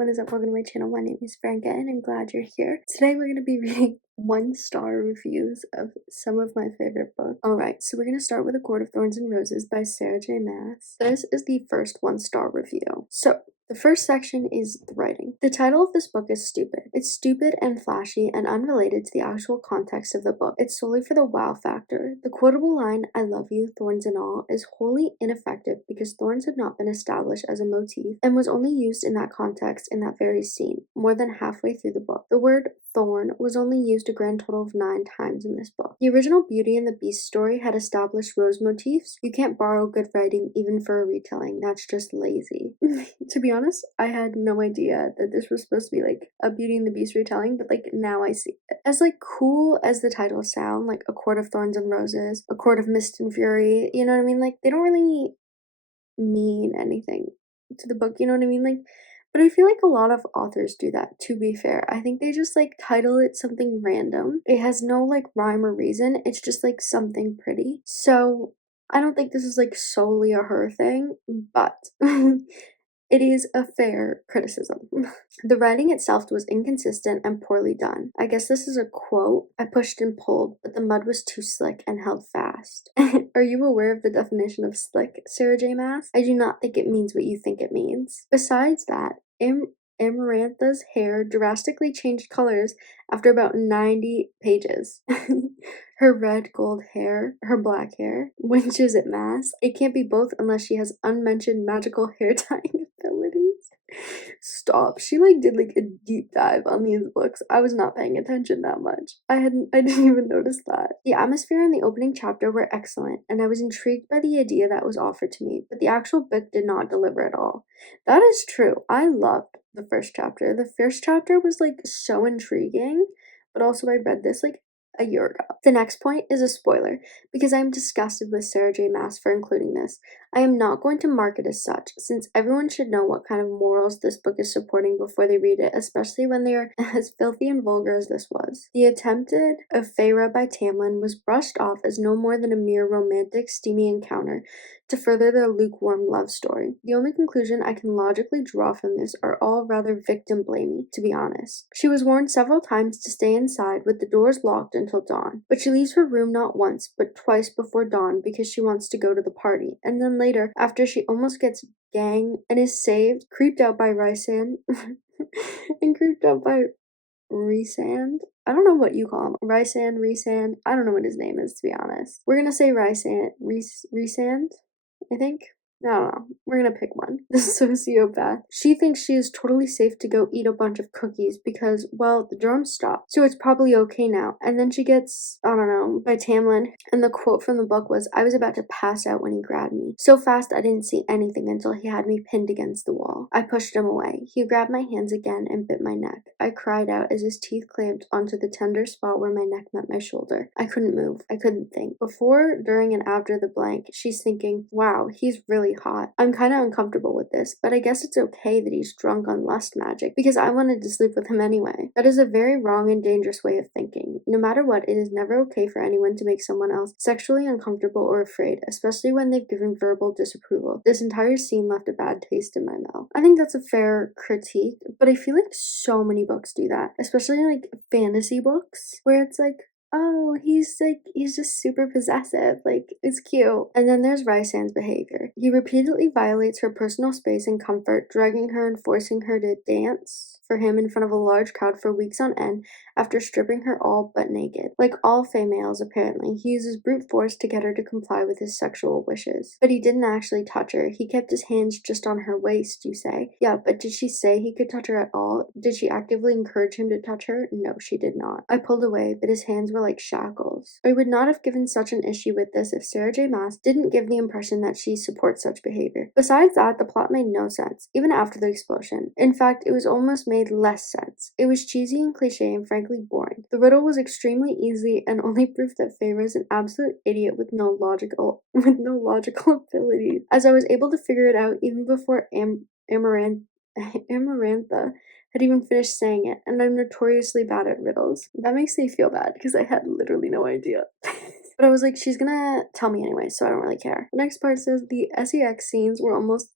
What is up? Welcome to my channel. My name is Franca and I'm glad you're here. Today we're going to be reading 1-star reviews of some of my favorite books. Alright, so we're going to start with A Court of Thorns and Roses by Sarah J. Maas. This is the first 1-star review. So, the first section is the writing. The title of this book is stupid. It's stupid and flashy and unrelated to the actual context of the book. It's solely for the wow factor. The quotable line, "I love you, thorns and all," is wholly ineffective because thorns had not been established as a motif and was only used in that context in that very scene, more than halfway through the book. The word thorn was only used a grand total of 9 times in this book. The original Beauty and the Beast story had established rose motifs. You can't borrow good writing even for a retelling. That's just lazy. To be honest, I had no idea that this was supposed to be like a Beauty and the Beast retelling, but like now I see it. As like cool as the titles sound, like A Court of Thorns and Roses, A Court of Mist and Fury, you know what I mean? Like they don't really mean anything to the book, you know what I mean? Like, but I feel like a lot of authors do that, to be fair. I think they just like title it something random. It has no like rhyme or reason. It's just like something pretty. So I don't think this is like solely a her thing, but it is a fair criticism. The writing itself was inconsistent and poorly done. I guess this is a quote. I pushed and pulled, but the mud was too slick and held fast. Are you aware of the definition of slick, Sarah J. Maas? I do not think it means what you think it means. Besides that, Amarantha's hair drastically changed colors after about 90 pages. Her red gold hair, her black hair, which is at Maas. It can't be both unless she has unmentioned magical hair tying abilities. Stop. She like did like a deep dive on these books. I was not paying attention that much. I didn't even notice that. The atmosphere in the opening chapter were excellent, and I was intrigued by the idea that was offered to me, but the actual book did not deliver at all. That is true. I loved the first chapter. The first chapter was like so intriguing, but also I read this like a year ago. The next point is a spoiler, because I am disgusted with Sarah J. Maas for including this. I am not going to mark it as such, since everyone should know what kind of morals this book is supporting before they read it, especially when they are as filthy and vulgar as this was. The attempted affair by Tamlin was brushed off as no more than a mere romantic, steamy encounter to further their lukewarm love story. The only conclusion I can logically draw from this are all rather victim-blamey, to be honest. She was warned several times to stay inside with the doors locked until dawn, but she leaves her room not once, but twice before dawn because she wants to go to the party, and then later, after she almost gets gang and is saved, creeped out by Rysand, and creeped out by Rysand? I don't know what you call him. Rysand? I don't know what his name is, to be honest. We're gonna say Rysand, I think. I don't know. We're gonna pick one. The sociopath. She thinks she is totally safe to go eat a bunch of cookies because, well, the drums stopped, so it's probably okay now. And then she gets, I don't know, by Tamlin, and the quote from the book was, "I was about to pass out when he grabbed me. So fast I didn't see anything until he had me pinned against the wall. I pushed him away. He grabbed my hands again and bit my neck. I cried out as his teeth clamped onto the tender spot where my neck met my shoulder. I couldn't move. I couldn't think." Before, during, and after the blank, she's thinking, wow, he's really hot. I'm kind of uncomfortable with this, but I guess it's okay that he's drunk on lust magic because I wanted to sleep with him anyway. That is a very wrong and dangerous way of thinking. No matter what, it is never okay for anyone to make someone else sexually uncomfortable or afraid, especially when they've given verbal disapproval. This entire scene left a bad taste in my mouth. I think that's a fair critique, but I feel like so many books do that, especially like fantasy books, where it's like, oh, he's just super possessive, like, it's cute. And then there's Rysand's behavior. He repeatedly violates her personal space and comfort, dragging her and forcing her to dance for him in front of a large crowd for weeks on end after stripping her all but naked. Like all females, apparently, he uses brute force to get her to comply with his sexual wishes. But he didn't actually touch her. He kept his hands just on her waist, you say? Yeah, but did she say he could touch her at all? Did she actively encourage him to touch her? No, she did not. I pulled away, but his hands were like shackles. I would not have given such an issue with this if Sarah J. Maas didn't give the impression that she supports such behavior. Besides that, the plot made no sense, even after the explosion. In fact, it was almost made less sense. It was cheesy and cliche and frankly boring. The riddle was extremely easy and only proof that Pham is an absolute idiot with no logical abilities, as I was able to figure it out even before Amarantha had even finished saying it, and I'm notoriously bad at riddles. That makes me feel bad because I had literally no idea. But I was like, she's gonna tell me anyway, so I don't really care. The next part says the sex scenes were almost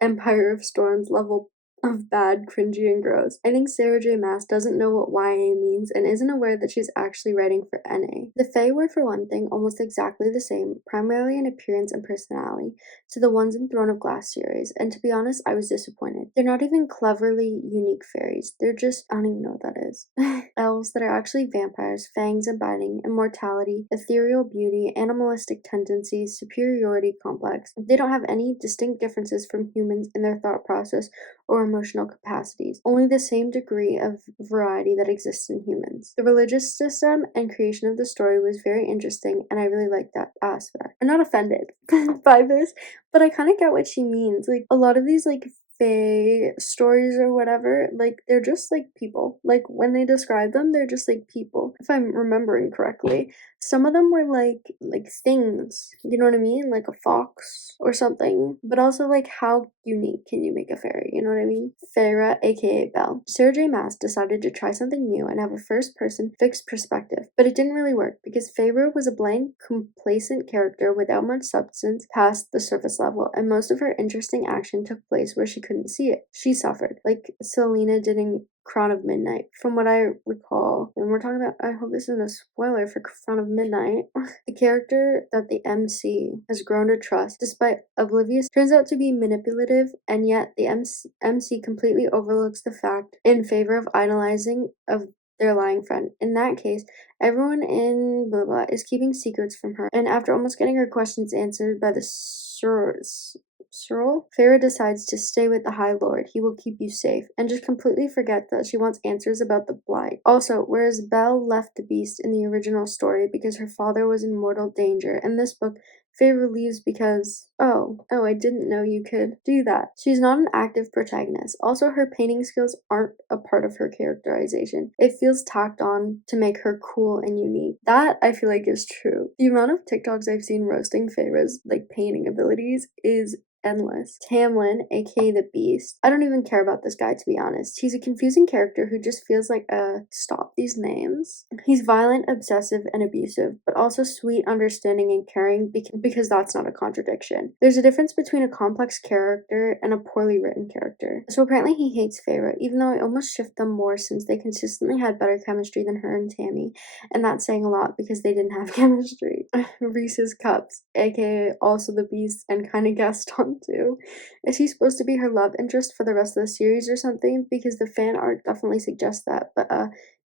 Empire of Storms level of bad, cringy, and gross. I think Sarah J. Maas doesn't know what YA means and isn't aware that she's actually writing for NA. The Fae were, for one thing, almost exactly the same, primarily in appearance and personality, to the ones in Throne of Glass series, and to be honest, I was disappointed. They're not even cleverly unique fairies. They're just, I don't even know what that is. Elves that are actually vampires, fangs and biting, immortality, ethereal beauty, animalistic tendencies, superiority complex. They don't have any distinct differences from humans in their thought process or emotional capacities, only the same degree of variety that exists in humans. The religious system and creation of the story was very interesting, and I really liked that aspect. I'm not offended by this, but I kind of get what she means. Like, a lot of these, like, fae stories or whatever, like, they're just like people. Like, when they describe them, they're just like people, if I'm remembering correctly. Some of them were like things, you know what I mean? Like a fox or something. But also, like, how unique can you make a fairy? You know what I mean? Syrah, aka Belle. Sarah J. Maas decided to try something new and have a first-person fixed perspective, but it didn't really work because Feyre was a blank, complacent character without much substance past the surface level, and most of her interesting action took place where she couldn't see it. She suffered, like Selena did in Crown of Midnight. From what I recall, and we're talking about, I hope this isn't a spoiler for Crown of Midnight, the character that the MC has grown to trust, despite oblivious, turns out to be manipulative, and yet the MC completely overlooks the fact in favor of idolizing of their lying friend. In that case, everyone in blah blah is keeping secrets from her, and after almost getting her questions answered by the Cyril, Feyre decides to stay with the High Lord. He will keep you safe, and just completely forget that she wants answers about the Blight. Also, whereas Belle left the Beast in the original story because her father was in mortal danger, in this book, Feyre leaves because, oh, I didn't know you could do that. She's not an active protagonist. Also, her painting skills aren't a part of her characterization. It feels tacked on to make her cool and unique. That, I feel like, is true. The amount of TikToks I've seen roasting Feyre's, like, painting abilities is endless. Tamlin, aka the Beast. I don't even care about this guy, to be honest. He's a confusing character who just feels like stop these names. He's violent, obsessive, and abusive, but also sweet, understanding, and caring because that's not a contradiction. There's a difference between a complex character and a poorly written character. So apparently he hates Feyre, even though I almost shift them more since they consistently had better chemistry than her and Tammy, and that's saying a lot because they didn't have chemistry. Reese's Cups, aka also the Beast and kind of Gaston too. Is he supposed to be her love interest for the rest of the series or something? Because the fan art definitely suggests that, but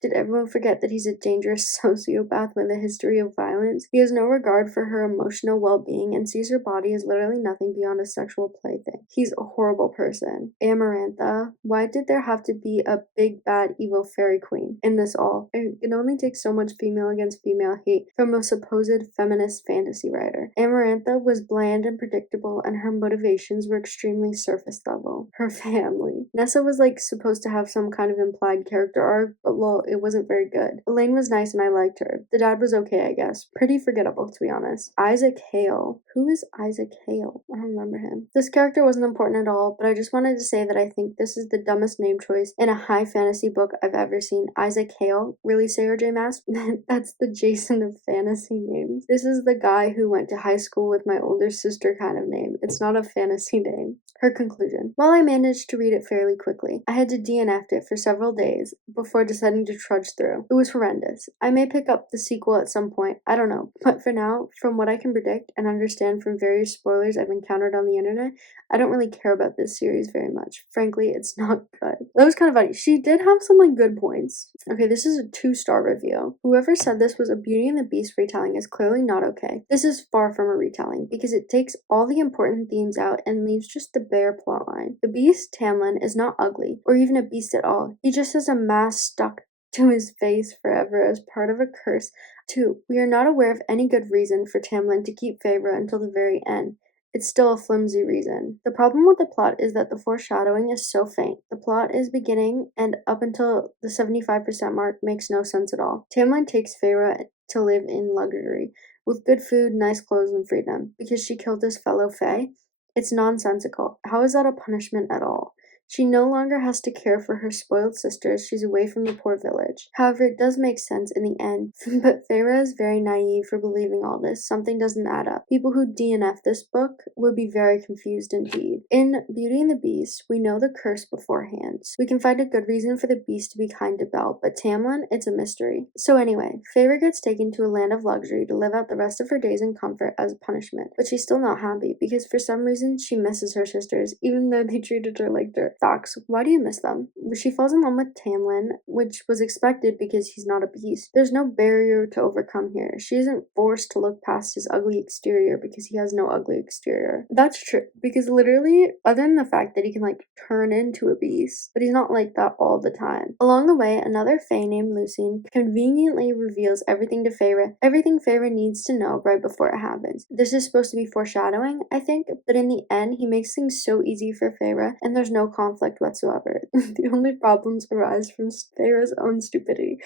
did everyone forget that he's a dangerous sociopath with a history of violence? He has no regard for her emotional well-being and sees her body as literally nothing beyond a sexual plaything. He's a horrible person. Amarantha, why did there have to be a big bad evil fairy queen in this all? It can only take so much female against female hate from a supposed feminist fantasy writer. Amarantha was bland and predictable, and her motivations were extremely surface level. Her family. Nessa was like supposed to have some kind of implied character arc, but lol, it wasn't very good. Elaine was nice and I liked her. The dad was okay, I guess. Pretty forgettable, to be honest. Isaac Hale. Who is Isaac Hale? I don't remember him. This character wasn't important at all, but I just wanted to say that I think this is the dumbest name choice in a high fantasy book I've ever seen. Isaac Hale? Really, Sarah J. Maas? That's the Jason of fantasy names. This is the guy who went to high school with my older sister kind of name. It's not a fantasy name. Her conclusion. While I managed to read it fairly quickly, I had to DNF it for several days before deciding to trudge through. It was horrendous. I may pick up the sequel at some point, I don't know, but for now, from what I can predict and understand from various spoilers I've encountered on the internet, I don't really care about this series very much. Frankly, it's not good. That was kind of funny. She did have some like good points. Okay, this is a 2-star review. Whoever said this was a Beauty and the Beast retelling is clearly not okay. This is far from a retelling because it takes all the important themes out and leaves just the bare plotline. The Beast, Tamlin, is not ugly or even a beast at all. He just has a mask stuck to his face forever as part of a curse. 2. We are not aware of any good reason for Tamlin to keep Feyre until the very end. It's still a flimsy reason. The problem with the plot is that the foreshadowing is so faint. The plot is beginning and up until the 75% mark makes no sense at all. Tamlin takes Feyre to live in luxury, with good food, nice clothes, and freedom, because she killed his fellow Fae. It's nonsensical. How is that a punishment at all? She no longer has to care for her spoiled sisters. She's away from the poor village. However, it does make sense in the end. But Feyre is very naive for believing all this. Something doesn't add up. People who DNF this book would be very confused indeed. In Beauty and the Beast, we know the curse beforehand. So we can find a good reason for the beast to be kind to Belle, but Tamlin, it's a mystery. So anyway, Feyre gets taken to a land of luxury to live out the rest of her days in comfort as a punishment. But she's still not happy because for some reason she misses her sisters, even though they treated her like dirt. Facts. Why do you miss them? She falls in love with Tamlin, which was expected because he's not a beast. There's no barrier to overcome here. She isn't forced to look past his ugly exterior because he has no ugly exterior. That's true, because literally, other than the fact that he can turn into a beast, but he's not like that all the time. Along the way, another Fae named Lucien conveniently reveals everything to Feyre, everything Feyre needs to know right before it happens. This is supposed to be foreshadowing, I think, but in the end, he makes things so easy for Feyre, and there's no conflict whatsoever. The only problems arise from Feyre's own stupidity.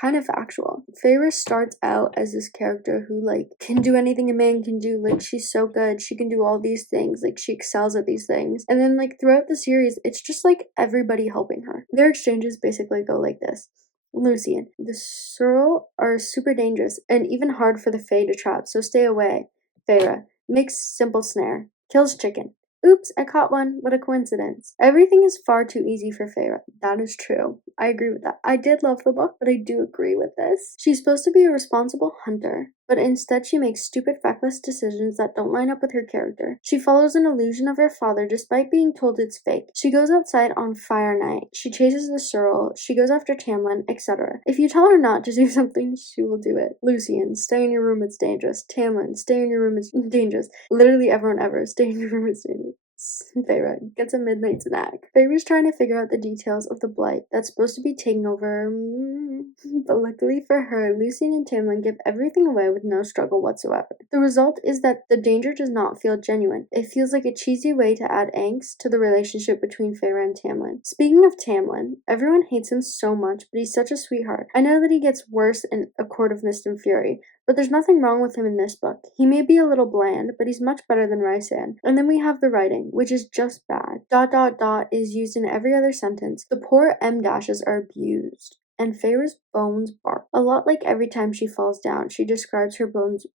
Kind of factual. Feyre starts out as this character who can do anything a man can do. She's so good. She can do all these things. She excels at these things. And then throughout the series, it's just everybody helping her. Their exchanges basically go like this. Lucien, the Searle are super dangerous and even hard for the Fae to trap, so stay away. Feyre, makes simple snare. Kills chicken. Oops, I caught one. What a coincidence. Everything is far too easy for Feyre. That is true. I agree with that. I did love the book, but I do agree with this. She's supposed to be a responsible hunter, but instead she makes stupid, reckless decisions that don't line up with her character. She follows an illusion of her father despite being told it's fake. She goes outside on fire night. She chases the Searle. She goes after Tamlin, etc. If you tell her not to do something, she will do it. Lucien, stay in your room, it's dangerous. Tamlin, stay in your room, it's dangerous. Literally everyone ever, stay in your room, it's dangerous. Feyre gets a midnight snack. Feyre's trying to figure out the details of the blight that's supposed to be taking over, but luckily for her, Lucien and Tamlin give everything away with no struggle whatsoever. The result is that the danger does not feel genuine. It feels like a cheesy way to add angst to the relationship between Feyre and Tamlin. Speaking of Tamlin, everyone hates him so much, but he's such a sweetheart. I know that he gets worse in A Court of Mist and Fury, but there's nothing wrong with him in this book. He may be a little bland, but he's much better than Rhysand. And then we have the writing, which is just bad. ... is used in every other sentence. The poor M dashes are abused. And Feyre's bones bark. A lot like every time she falls down, she describes her barking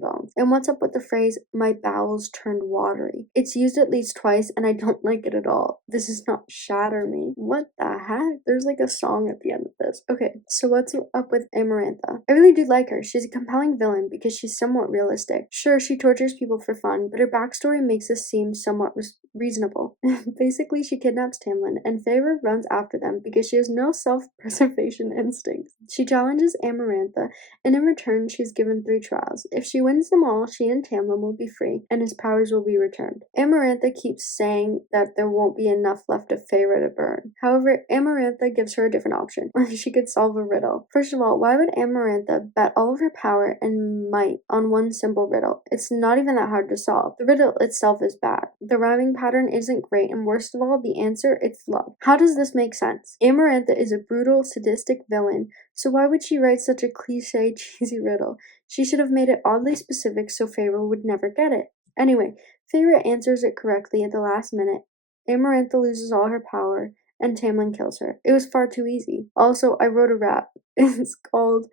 bones. And what's up with the phrase, my bowels turned watery? It's used at least twice, and I don't like it at all. This is not shatter me. What the heck? There's a song at the end of this. Okay, so what's up with Amarantha? I really do like her. She's a compelling villain because she's somewhat realistic. Sure, she tortures people for fun, but her backstory makes this seem somewhat reasonable. Basically, she kidnaps Tamlin, and Feyre runs after them because she has no self-preservation instincts. She challenges Amarantha, and in return, she is given 3 trials. If she wins them all, she and Tamlin will be free, and his powers will be returned. Amarantha keeps saying that there won't be enough left of Feyre to burn. However, Amarantha gives her a different option. She could solve a riddle. First of all, why would Amarantha bet all of her power and might on one simple riddle? It's not even that hard to solve. The riddle itself is bad. The rhyming pattern isn't great, and worst of all, the answer, it's love. How does this make sense? Amarantha is a brutal, sadistic villain, so why would she write such a cliche, cheesy riddle? She should have made it oddly specific so Feyre would never get it. Anyway, Feyre answers it correctly at the last minute. Amarantha loses all her power, and Tamlin kills her. It was far too easy. Also, I wrote a rap. It's called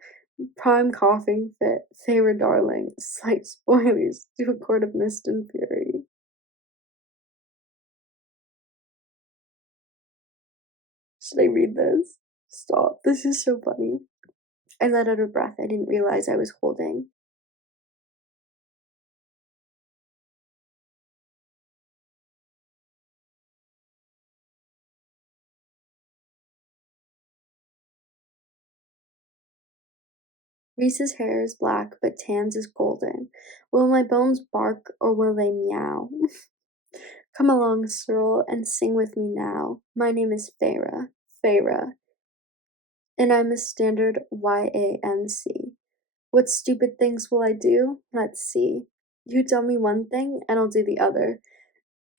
Prime Coughing Fit, Feyre Darling. Slight spoilers to A Court of Mist and Fury. Should I read this? Stop. This is so funny. I let out a breath I didn't realize I was holding. Reese's hair is black, but Tam's is golden. Will my bones bark, or will they meow? Come along, Searle, and sing with me now. My name is Feyre. Feyre. And I'm a standard YAMC. What stupid things will I do? Let's see. You tell me one thing, and I'll do the other.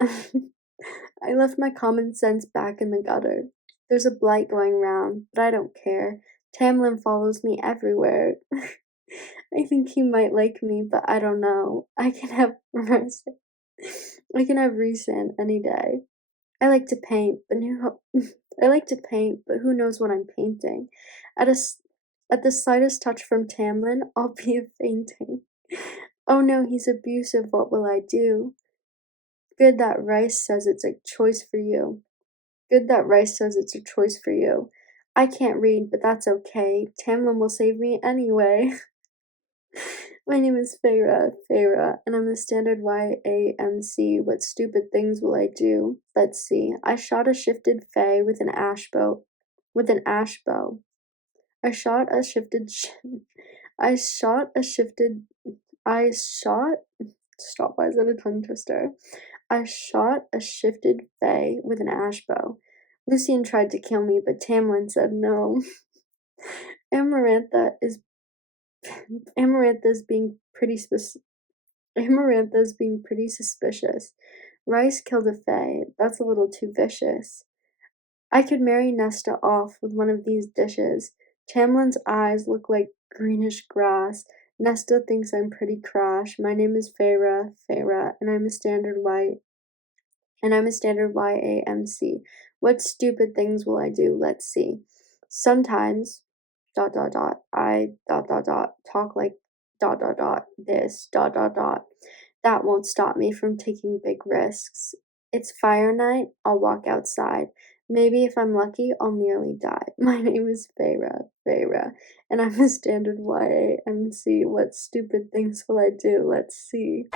I left my common sense back in the gutter. There's a blight going round, but I don't care. Tamlin follows me everywhere. I think he might like me, but I don't know. I can have mercy. I can have recent any day. I like to paint, but I like to paint, but who knows what I'm painting? At a s- at the slightest touch from Tamlin, I'll be fainting. Oh no, he's abusive. What will I do? Good that Rice says it's a choice for you. Good that Rice says it's a choice for you. I can't read, but that's okay. Tamlin will save me anyway. My name is Feyre, and I'm the standard YAMC. What stupid things will I do? Let's see. I shot a shifted Fae with an ash bow. With an ash bow. I shot a shifted. I shot a shifted. I shot. Stop. Why is that a tongue twister? I shot a shifted Fae with an ash bow. Lucian tried to kill me, but Tamlin said no. Amarantha is Amarantha's being pretty Amarantha's being pretty suspicious. Rice killed a Fae. That's a little too vicious. I could marry Nesta off with one of these dishes. Tamlin's eyes look like greenish grass. Nesta thinks I'm pretty crash. My name is Feyre, and I'm a standard YAMC. What stupid things will I do? Let's see. Sometimes I talk like this that won't stop me from taking big risks. It's fire night, I'll walk outside. Maybe if I'm lucky, I'll nearly die. My name is Feyre, and I'm a standard YAMC. What stupid things will I do? Let's see.